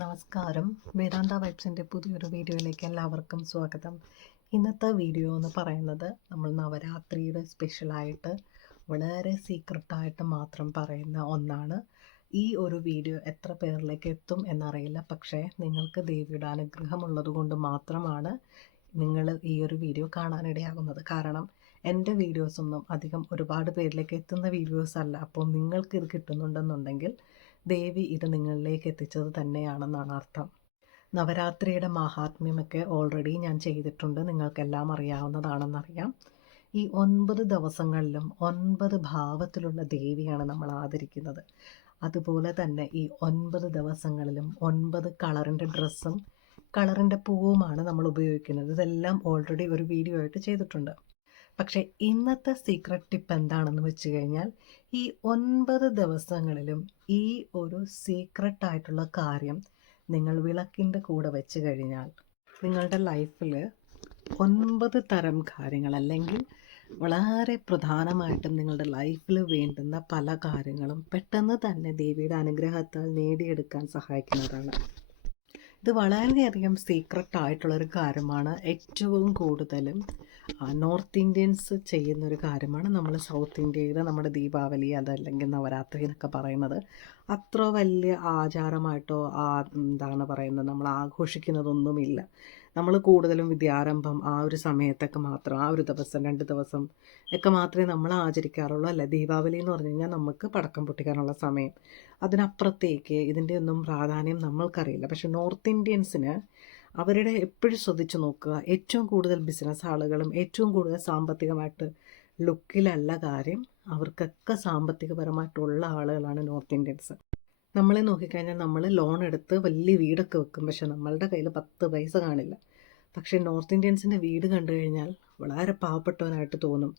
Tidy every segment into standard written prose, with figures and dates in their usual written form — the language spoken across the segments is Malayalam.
നമസ്കാരം. വേദാന്ത വൈബ്സിൻ്റെ പുതിയൊരു വീഡിയോയിലേക്ക് എല്ലാവർക്കും സ്വാഗതം. ഇന്നത്തെ വീഡിയോ എന്ന് പറയുന്നത് നമ്മൾ നവരാത്രിയുടെ സ്പെഷ്യലായിട്ട് വളരെ സീക്രട്ടായിട്ട് മാത്രം പറയുന്ന ഒന്നാണ്. ഈ ഒരു വീഡിയോ എത്ര പേരിലേക്ക് എത്തും എന്നറിയില്ല, പക്ഷേ നിങ്ങൾക്ക് ദേവിയുടെ അനുഗ്രഹമുള്ളത് കൊണ്ട് മാത്രമാണ് നിങ്ങൾ ഈ ഒരു വീഡിയോ കാണാനിടയാകുന്നത്. കാരണം എൻ്റെ വീഡിയോസൊന്നും അധികം ഒരുപാട് പേരിലേക്ക് എത്തുന്ന വീഡിയോസ് അല്ല. അപ്പോൾ നിങ്ങൾക്ക് ഇത് കിട്ടുന്നുണ്ടെന്നുണ്ടെങ്കിൽ ദേവി ഇത് നിങ്ങളിലേക്ക് എത്തിച്ചത് തന്നെയാണെന്നാണ് അർത്ഥം. നവരാത്രിയുടെ മാഹാത്മ്യമൊക്കെ ഓൾറെഡി ഞാൻ ചെയ്തിട്ടുണ്ട്, നിങ്ങൾക്കെല്ലാം അറിയാവുന്നതാണെന്നറിയാം. ഈ 9 ദിവസങ്ങളിലും 9 ഭാവത്തിലുള്ള ദേവിയാണ് നമ്മൾ ആദരിക്കുന്നത്. അതുപോലെ തന്നെ ഈ 9 ദിവസങ്ങളിലും 9 കളറിൻ്റെ ഡ്രസ്സും കളറിൻ്റെ പൂവുമാണ് നമ്മൾ ഉപയോഗിക്കുന്നത്. ഇതെല്ലാം ഓൾറെഡി ഒരു വീഡിയോ ആയിട്ട് ചെയ്തിട്ടുണ്ട്. പക്ഷേ ഇന്നത്തെ സീക്രട്ട് ടിപ്പ് എന്താണെന്ന് വെച്ച് കഴിഞ്ഞാൽ, ഈ 9 ദിവസങ്ങളിലും ഈ ഒരു സീക്രട്ടായിട്ടുള്ള കാര്യം നിങ്ങൾ വിളക്കിൻ്റെ കൂടെ വെച്ച് കഴിഞ്ഞാൽ നിങ്ങളുടെ ലൈഫിൽ 9 തരം കാര്യങ്ങൾ, അല്ലെങ്കിൽ വളരെ പ്രധാനമായിട്ടും നിങ്ങളുടെ ലൈഫിൽ വേണ്ടുന്ന പല കാര്യങ്ങളും പെട്ടെന്ന് തന്നെ ദേവിയുടെ അനുഗ്രഹത്താൽ നേടിയെടുക്കാൻ സഹായിക്കുന്നതാണ്. ഇത് വളരെയധികം സീക്രട്ടായിട്ടുള്ളൊരു കാര്യമാണ്. ഏറ്റവും കൂടുതലും നോർത്ത് ഇന്ത്യൻസ് ചെയ്യുന്നൊരു കാര്യമാണ്. നമ്മൾ സൗത്ത് ഇന്ത്യയിൽ നമ്മുടെ ദീപാവലി അതല്ലെങ്കിൽ നവരാത്രി എന്നൊക്കെ പറയുന്നത് അത്ര വലിയ ആചാരമായിട്ടോ എന്താണ് പറയുന്നത്, നമ്മൾ ആഘോഷിക്കുന്നതൊന്നുമില്ല. നമ്മൾ കൂടുതലും വിദ്യാരംഭം ആ ഒരു സമയത്തൊക്കെ മാത്രം, ആ ഒരു ദിവസം 2 ദിവസം ഒക്കെ മാത്രമേ നമ്മൾ ആചരിക്കാറുള്ളൂ. അല്ല, ദീപാവലി എന്ന് പറഞ്ഞു കഴിഞ്ഞാൽ നമുക്ക് പടക്കം പൊട്ടിക്കാനുള്ള സമയം, അതിനപ്പുറത്തേക്ക് ഇതിൻ്റെ ഒന്നും പ്രാധാന്യം നമ്മൾക്കറിയില്ല. പക്ഷെ നോർത്ത് ഇന്ത്യൻസിന് അവരുടെ എപ്പോഴും ശ്രദ്ധിച്ചു നോക്കുക, ഏറ്റവും കൂടുതൽ ബിസിനസ് ആളുകളും ഏറ്റവും കൂടുതൽ സാമ്പത്തികമായിട്ട് ലുക്കിലല്ല കാര്യം, അവർക്കൊക്കെ സാമ്പത്തികപരമായിട്ടുള്ള ആളുകളാണ് നോർത്ത് ഇന്ത്യൻസ്. നമ്മളെ നോക്കിക്കഴിഞ്ഞാൽ നമ്മൾ ലോൺ എടുത്ത് വലിയ വീടൊക്കെ വെക്കും, പക്ഷെ നമ്മളുടെ കയ്യിൽ 10 പൈസ കാണില്ല. പക്ഷേ നോർത്ത് ഇന്ത്യൻസിൻ്റെ വീട് കണ്ടു കഴിഞ്ഞാൽ വളരെ പാവപ്പെട്ടവനായിട്ട് തോന്നും.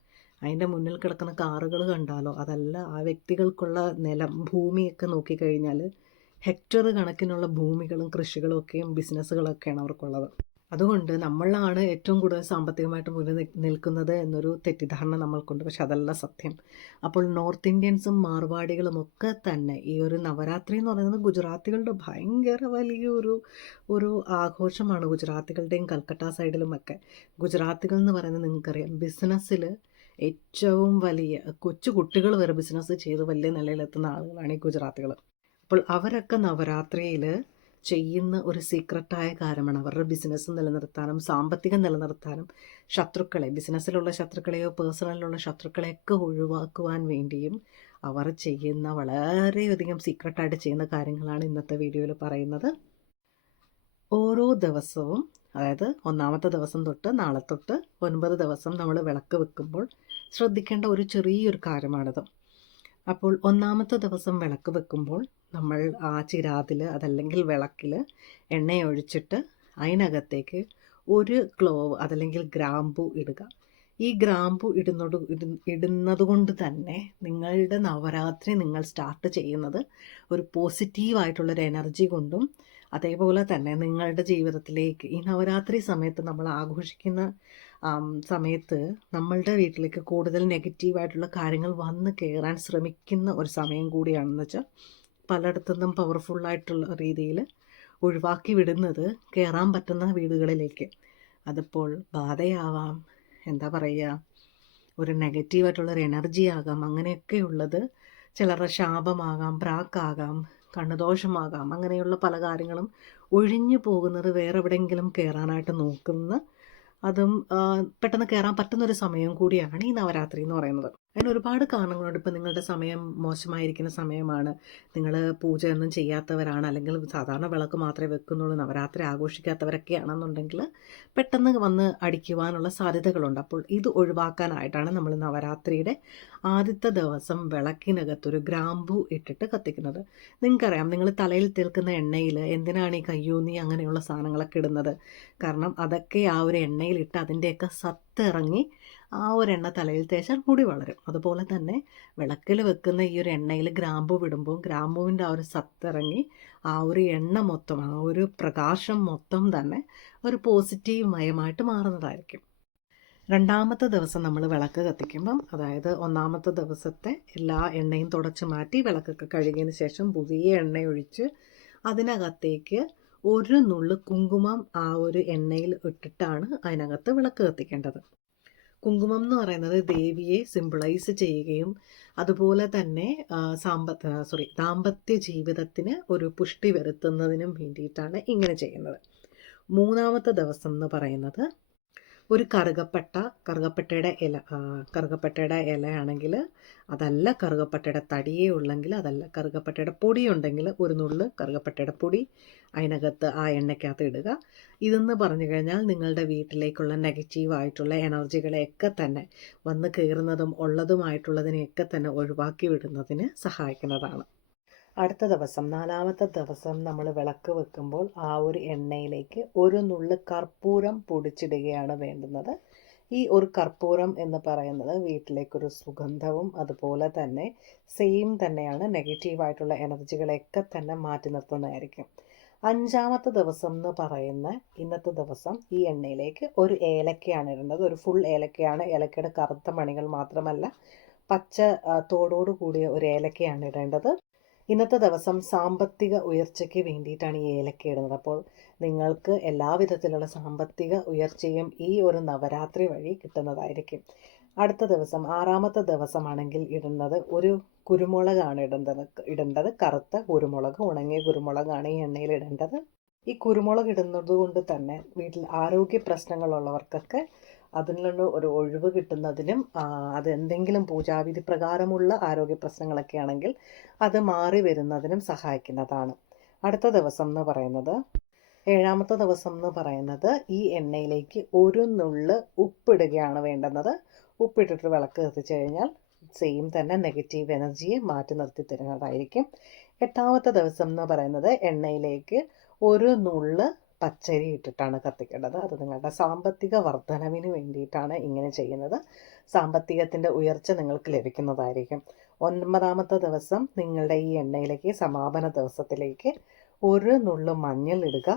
അതിൻ്റെ മുന്നിൽ കിടക്കുന്ന കാറുകൾ കണ്ടാലോ, അതല്ല ആ വ്യക്തികൾക്കുള്ള നിലം ഭൂമിയൊക്കെ നോക്കിക്കഴിഞ്ഞാൽ ഹെക്ടർ കണക്കിനുള്ള ഭൂമികളും കൃഷികളും ഒക്കെയും ബിസിനസ്സുകളൊക്കെയാണ് അവർക്കുള്ളത്. അതുകൊണ്ട് നമ്മളാണ് ഏറ്റവും കൂടുതൽ സാമ്പത്തികമായിട്ട് മുന്നിൽ നിൽക്കുന്നത് എന്നൊരു തെറ്റിദ്ധാരണ നമ്മൾക്കുണ്ട്, പക്ഷെ അതല്ല സത്യം. അപ്പോൾ നോർത്ത് ഇന്ത്യൻസും മാർവാടികളും ഒക്കെ തന്നെ ഈ ഒരു നവരാത്രി എന്ന് പറയുന്നത് ഗുജറാത്തികളുടെ ഭയങ്കര വലിയൊരു ആഘോഷമാണ്. ഗുജറാത്തികളുടെയും കൽക്കട്ട സൈഡിലുമൊക്കെ. ഗുജറാത്തികൾ എന്ന് പറയുന്നത് നിങ്ങൾക്കറിയാം, ബിസിനസ്സിൽ ഏറ്റവും വലിയ കൊച്ചു കുട്ടികൾ വരെ ബിസിനസ് ചെയ്ത് വലിയ നിലയിലെത്തുന്ന ആളുകളാണ് ഈ ഗുജറാത്തികൾ. അപ്പോൾ അവരൊക്കെ നവരാത്രിയിൽ ചെയ്യുന്ന ഒരു സീക്രട്ടായ കാര്യമാണ് അവരുടെ ബിസിനസ് നിലനിർത്താനും സാമ്പത്തികം നിലനിർത്താനും ശത്രുക്കളെ, ബിസിനസ്സിലുള്ള ശത്രുക്കളെയോ പേഴ്സണലിലുള്ള ശത്രുക്കളെയൊക്കെ ഒഴിവാക്കുവാൻ വേണ്ടിയും അവർ ചെയ്യുന്ന വളരെയധികം സീക്രട്ടായിട്ട് ചെയ്യുന്ന കാര്യങ്ങളാണ് ഇന്നത്തെ വീഡിയോയിൽ പറയുന്നത്. ഓരോ ദിവസവും, അതായത് 1ാമത്തെ ദിവസം തൊട്ട് നാളെ തൊട്ട് 9 ദിവസം നമ്മൾ വിളക്ക് വെക്കുമ്പോൾ ശ്രദ്ധിക്കേണ്ട ഒരു ചെറിയൊരു കാര്യമാണിത്. അപ്പോൾ 1ാമത്തെ ദിവസം വിളക്ക് വെക്കുമ്പോൾ നമ്മൾ ആ ചിരാതിൽ അതല്ലെങ്കിൽ വിളക്കിൽ എണ്ണയൊഴിച്ചിട്ട് അതിനകത്തേക്ക് ഒരു ക്ലോവ് അതല്ലെങ്കിൽ ഗ്രാമ്പു ഇടുക. ഈ ഗ്രാമ്പു ഇടുന്നത് കൊണ്ട് തന്നെ നിങ്ങളുടെ നവരാത്രി നിങ്ങൾ സ്റ്റാർട്ട് ചെയ്യുന്നത് ഒരു പോസിറ്റീവായിട്ടുള്ളൊരു എനർജി കൊണ്ടും, അതേപോലെ തന്നെ നിങ്ങളുടെ ജീവിതത്തിലേക്ക് ഈ നവരാത്രി സമയത്ത് നമ്മൾ ആഘോഷിക്കുന്ന സമയത്ത് നമ്മളുടെ വീട്ടിലേക്ക് കൂടുതൽ നെഗറ്റീവായിട്ടുള്ള കാര്യങ്ങൾ വന്ന് കയറാൻ ശ്രമിക്കുന്ന ഒരു സമയം കൂടിയാണെന്ന് വെച്ചാൽ, പലയിടത്തുനിന്നും പവർഫുള്ളായിട്ടുള്ള രീതിയിൽ ഒഴിവാക്കി വിടുന്നത് കയറാൻ പറ്റുന്ന വീടുകളിലേക്ക്. അതിപ്പോൾ ബാധയാവാം, എന്താ പറയുക, ഒരു നെഗറ്റീവായിട്ടുള്ളൊരു എനർജി ആകാം, അങ്ങനെയൊക്കെയുള്ളത്. ചിലരുടെ ശാപമാകാം, പ്രാക്കാകാം, കണ്ണുദോഷമാകാം, അങ്ങനെയുള്ള പല കാര്യങ്ങളും ഒഴിഞ്ഞു പോകുന്നത് വേറെ എവിടെയെങ്കിലും കയറാനായിട്ട് നോക്കുന്ന, അതും പെട്ടെന്ന് കയറാൻ പറ്റുന്നൊരു സമയം കൂടിയാണ് ഈ നവരാത്രി എന്ന് പറയുന്നത്. അതിന് ഒരുപാട് കാരണങ്ങളുണ്ട്. ഇപ്പം നിങ്ങളുടെ സമയം മോശമായിരിക്കുന്ന സമയമാണ്, നിങ്ങൾ പൂജയൊന്നും ചെയ്യാത്തവരാണ്, അല്ലെങ്കിൽ സാധാരണ വിളക്ക് മാത്രമേ വെക്കുന്നുള്ളൂ, നവരാത്രി ആഘോഷിക്കാത്തവരൊക്കെ ആണെന്നുണ്ടെങ്കിൽ പെട്ടെന്ന് വന്ന് അടിക്കുവാനുള്ള സാധ്യതകളുണ്ട്. അപ്പോൾ ഇത് ഒഴിവാക്കാനായിട്ടാണ് നമ്മൾ നവരാത്രിയുടെ ആദ്യത്തെ ദിവസം വിളക്കിനകത്തൊരു ഗ്രാമ്പു ഇട്ടിട്ട് കത്തിക്കുന്നത്. നിങ്ങൾക്കറിയാം, നിങ്ങൾ തലയിൽ തേൽക്കുന്ന എണ്ണയിൽ എന്തിനാണ് ഈ കയ്യൂന്നി അങ്ങനെയുള്ള സാധനങ്ങളൊക്കെ ഇടുന്നത്? കാരണം അതൊക്കെ ആ ഒരു എണ്ണയിലിട്ട് അതിൻ്റെയൊക്കെ സത്തിറങ്ങി ആ ഒരു എണ്ണ തലയിൽ തേച്ചാൽ മുടി വളരും. അതുപോലെ തന്നെ വിളക്കിൽ വെക്കുന്ന ഈ ഒരു എണ്ണയിൽ ഗ്രാമ്പു വിടുമ്പോൾ ഗ്രാമ്പുവിൻ്റെ ആ ഒരു സത്തിറങ്ങി ആ ഒരു എണ്ണ മൊത്തം, ആ ഒരു പ്രകാശം മൊത്തം തന്നെ ഒരു പോസിറ്റീവ് മയമായിട്ട് മാറുന്നതായിരിക്കും. 2ാമത്തെ ദിവസം നമ്മൾ വിളക്ക് കത്തിക്കുമ്പം, അതായത് 1ാമത്തെ ദിവസത്തെ എല്ലാ എണ്ണയും തുടച്ച് മാറ്റി വിളക്കൊക്കെ കഴുകിയതിന് ശേഷം പുതിയ എണ്ണയൊഴിച്ച് അതിനകത്തേക്ക് ഒരു നുള്ള് കുങ്കുമം ആ ഒരു എണ്ണയിൽ ഇട്ടിട്ടാണ് അതിനകത്ത് വിളക്ക് കത്തിക്കേണ്ടത്. കുങ്കുമം എന്ന് പറയുന്നത് ദേവിയെ സിംബിളൈസ് ചെയ്യുകയും അതുപോലെ തന്നെ ദാമ്പത്യ ജീവിതത്തിന് ഒരു പുഷ്ടി വരുത്തുന്നതിനും വേണ്ടിയിട്ടാണ് ഇങ്ങനെ ചെയ്യുന്നത്. മൂന്നാമത്തെ ദിവസം എന്ന് പറയുന്നത് ഒരു കറുകപ്പട്ടയുടെ ഇലയാണെങ്കിൽ അതല്ല, കറുകപ്പട്ടയുടെ തടിയേ ഉള്ളെങ്കിൽ അതല്ല, കറുകപ്പട്ടയുടെ പൊടി ഉണ്ടെങ്കിൽ ഒരു നുള്ള് കറുകപ്പട്ടയുടെ പൊടി അതിനകത്ത് ആ എണ്ണയ്ക്കകത്ത് ഇടുക. ഇതെന്ന് പറഞ്ഞു കഴിഞ്ഞാൽ നിങ്ങളുടെ വീട്ടിലേക്കുള്ള നെഗറ്റീവായിട്ടുള്ള എനർജികളെയൊക്കെ തന്നെ വന്ന് കയറുന്നതും ഉള്ളതുമായിട്ടുള്ളതിനെയൊക്കെ തന്നെ ഒഴിവാക്കി വിടുന്നതിന് സഹായിക്കുന്നതാണ്. അടുത്ത ദിവസം, നാലാമത്തെ ദിവസം നമ്മൾ വിളക്ക് വെക്കുമ്പോൾ ആ ഒരു എണ്ണയിലേക്ക് ഒരു നുള്ള് കർപ്പൂരം പൊടിച്ചിടുകയാണ് വേണ്ടുന്നത്. ഈ ഒരു കർപ്പൂരം എന്ന് പറയുന്നത് വീട്ടിലേക്കൊരു സുഗന്ധവും അതുപോലെ തന്നെ സെയിം തന്നെയാണ് നെഗറ്റീവായിട്ടുള്ള എനർജികളെയൊക്കെ തന്നെ മാറ്റി നിർത്തുന്നതായിരിക്കും. അഞ്ചാമത്തെ ദിവസം എന്ന് പറയുന്ന ഇന്നത്തെ ദിവസം ഈ എണ്ണയിലേക്ക് ഒരു ഏലക്കയാണ് ഇടേണ്ടത്. ഒരു ഫുൾ ഏലക്കയാണ്. ഏലക്കയുടെ കറുത്ത മണികൾ മാത്രമല്ല, പച്ച തോടോട് കൂടിയ ഒരു ഏലക്കയാണ് ഇടേണ്ടത്. ഇന്നത്തെ ദിവസം സാമ്പത്തിക ഉയർച്ചയ്ക്ക് വേണ്ടിയിട്ടാണ് ഈ ഏലക്ക ഇടുന്നത്. അപ്പോൾ നിങ്ങൾക്ക് എല്ലാവിധത്തിലുള്ള സാമ്പത്തിക ഉയർച്ചയും ഈ ഒരു നവരാത്രി വഴി കിട്ടുന്നതായിരിക്കും. അടുത്ത ദിവസം, ആറാമത്തെ ദിവസമാണെങ്കിൽ ഇടുന്നത് ഒരു കുരുമുളകാണ് ഇടേണ്ടത്. കറുത്ത കുരുമുളക്, ഉണങ്ങിയ കുരുമുളകാണ് ഈ എണ്ണയിൽ ഇടേണ്ടത്. ഈ കുരുമുളക് ഇടുന്നത് കൊണ്ട് തന്നെ വീട്ടിൽ ആരോഗ്യ പ്രശ്നങ്ങളുള്ളവർക്കൊക്കെ അതിൽ നിന്ന് ഒരു ഒഴിവ് കിട്ടുന്നതിനും അത് എന്തെങ്കിലും പൂജാവിധി പ്രകാരമുള്ള ആരോഗ്യ പ്രശ്നങ്ങളൊക്കെ ആണെങ്കിൽ അത് മാറി വരുന്നതിനും സഹായിക്കുന്നതാണ്. അടുത്ത ദിവസം എന്ന് പറയുന്നത്, ഏഴാമത്തെ ദിവസം എന്ന് പറയുന്നത് ഈ എണ്ണയിലേക്ക് ഒരു നുള്ള് ഉപ്പിടുകയാണ് വേണ്ടുന്നത്. ഉപ്പിട്ടിട്ട് വിളക്ക് കത്തിച്ചു കഴിഞ്ഞാൽ സെയിം തന്നെ നെഗറ്റീവ് എനർജിയെ മാറ്റി നിർത്തി തരുന്നതായിരിക്കും. എട്ടാമത്തെ ദിവസം എന്ന് പറയുന്നത് എണ്ണയിലേക്ക് ഒരു നുള്ള് പച്ചരി ഇട്ടിട്ടാണ് കത്തിക്കേണ്ടത്. അത് നിങ്ങളുടെ സാമ്പത്തിക വർധനവിന് വേണ്ടിയിട്ടാണ് ഇങ്ങനെ ചെയ്യുന്നത്. സാമ്പത്തികത്തിൻ്റെ ഉയർച്ച നിങ്ങൾക്ക് ലഭിക്കുന്നതായിരിക്കും. ഒൻപതാമത്തെ ദിവസം നിങ്ങളുടെ ഈ എണ്ണയിലേക്ക്, സമാപന ദിവസത്തിലേക്ക് ഒരു നുള്ള് മഞ്ഞൾ ഇടുക,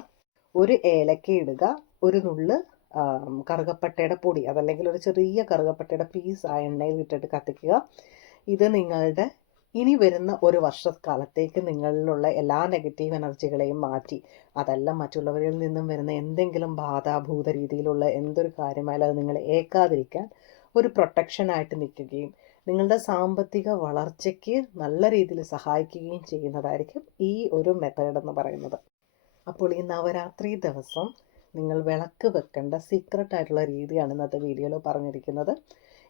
ഒരു ഏലക്ക ഇടുക, ഒരു നുള്ള് കറുകപ്പട്ടയുടെ പൊടി, അതല്ലെങ്കിൽ ഒരു ചെറിയ കറുകപ്പട്ടയുടെ പീസ് ആ എണ്ണയിൽ ഇട്ടിട്ട് കത്തിക്കുക. ഇത് നിങ്ങളുടെ ഇനി വരുന്ന ഒരു വർഷക്കാലത്തേക്ക് നിങ്ങളിലുള്ള എല്ലാ നെഗറ്റീവ് എനർജികളെയും മാറ്റി, അതെല്ലാം മറ്റുള്ളവരിൽ നിന്നും വരുന്ന എന്തെങ്കിലും ബാധാഭൂത രീതിയിലുള്ള എന്തൊരു കാര്യമായാലും അത് നിങ്ങളെ ഏൽക്കാതിരിക്കാൻ ഒരു പ്രൊട്ടക്ഷനായിട്ട് നിൽക്കുകയും നിങ്ങളുടെ സാമ്പത്തിക വളർച്ചയ്ക്ക് നല്ല രീതിയിൽ സഹായിക്കുകയും ചെയ്യുന്നതായിരിക്കും ഈ ഒരു മെത്തേഡ് എന്ന് പറയുന്നത്. അപ്പോൾ ഈ നവരാത്രി ദിവസം നിങ്ങൾ വിളക്ക് വെക്കേണ്ട സീക്രട്ടായിട്ടുള്ള രീതിയാണ് ഇന്നത്തെ വീഡിയോയിൽ പറഞ്ഞിരിക്കുന്നത്.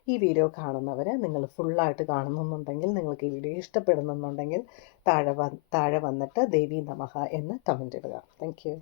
ഈ വീഡിയോ കാണുന്നവർ നിങ്ങൾ ഫുള്ളായിട്ട് കാണുന്നുണ്ടെങ്കിൽ, നിങ്ങൾക്ക് ഈ വീഡിയോ ഇഷ്ടപ്പെടുന്നുണ്ടെങ്കിൽ താഴെ വന്നിട്ട് ദേവി നമഃ എന്ന് കമൻറ്റ് ഇടുക. Thank you.